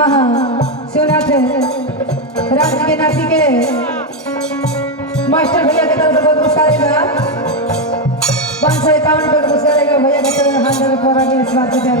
हाँ हाँ सुना थे रात के नाती के मास्टर भैया के तरफ से बहुत गुस्सा रहेगा 551 पे गुस्सा रहेगा भैया के तरफ हाथ में पड़ा के इस बात को क्या